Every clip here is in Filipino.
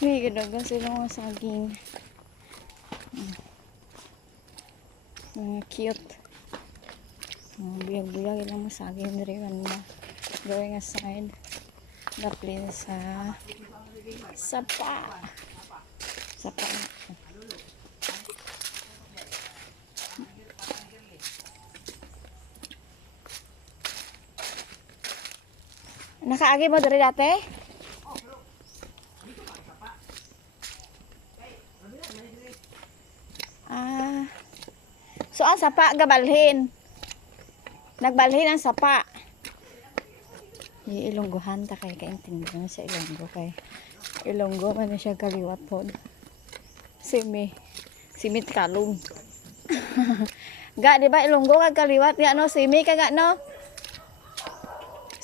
May gadagan sila mga saging. Mga cute. Buyag-buyag ilang mga saging diri na going aside. Daplin sa sapa. Sapa. Nakaagi mo diri dati? So ang sapa gabalhin. Nagbalhin ang sapa. Ilonggohan ta kay kaintindihan sa Ilonggo kay Ilonggo man siya kaliwat pod. Simi kalong. Ga di ba Ilonggo kag kaliwat ya no simi kaga no?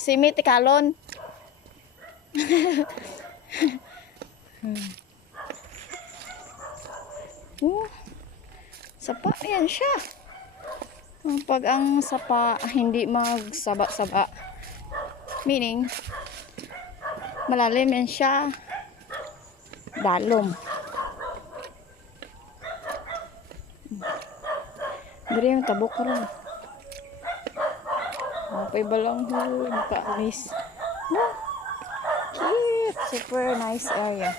Simi tikalon. Sapa yan siya. Pag ang sapa hindi magsaba-saba, meaning malalim yan siya, dalom. Dari yung tabok rin. Mapay balang huli, makaalis. Cute, super nice area.